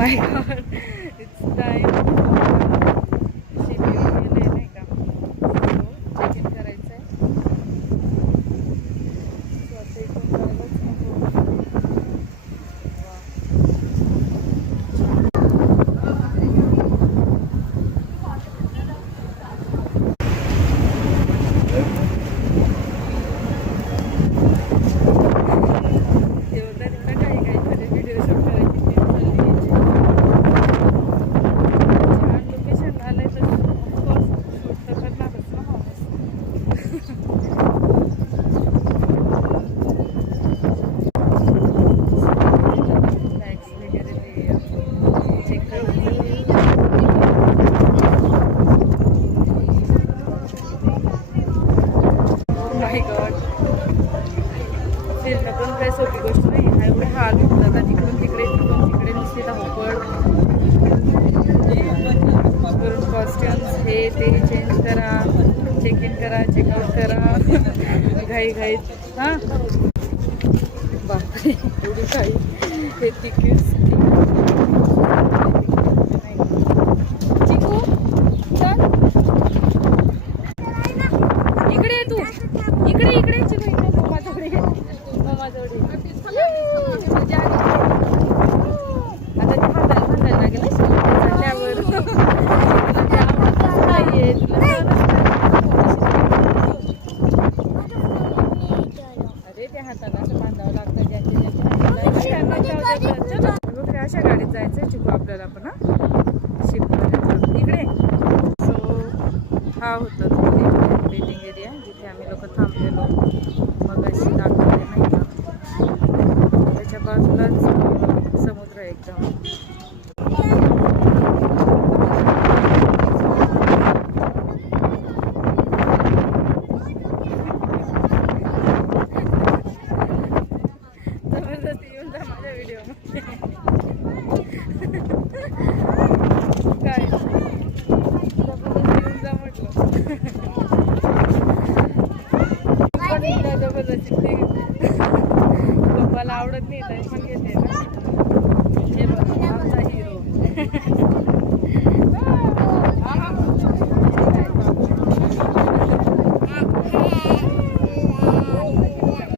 My God, it's time. नाही का, check in करायचं आहे. स्वतः इथून जायलाच नको. फिरणं पण काही सोपी गोष्ट नाही. हा एवढे हाल होऊन जातात तिकडून तिकडे नुसती धावपळ करून. कॉस्ट्युम्स हे ते चेंज करा, चेक इन करा, चेकआउट करा घाईत. हां बापरे, एवढी काही हे तिकीट. चिकू चल इकडे, तू इकडे चिकू, इकडे मम्माजवळ ये. आता ते हाताला लागेल चढल्यावर. अरे त्या हाताला असं बांधावं लागतं. अशा गाडीत जायचं चिकू आपल्याला पण. शिपपर्यंत इकडे. सो हा होता तो वेटिंग एरिया जिथे आम्ही लोक थांबलेलो. मग अशी दाखवले नाही का, त्याच्या बाजूलाच समुद्र आहे एकदम. जबरदस्ती येऊन जा माझ्या व्हिडिओमध्ये. काय जबरदस्ती येऊन जा म्हटलं. जबरदस्ती पप्पाला आवडत नाही तरी पण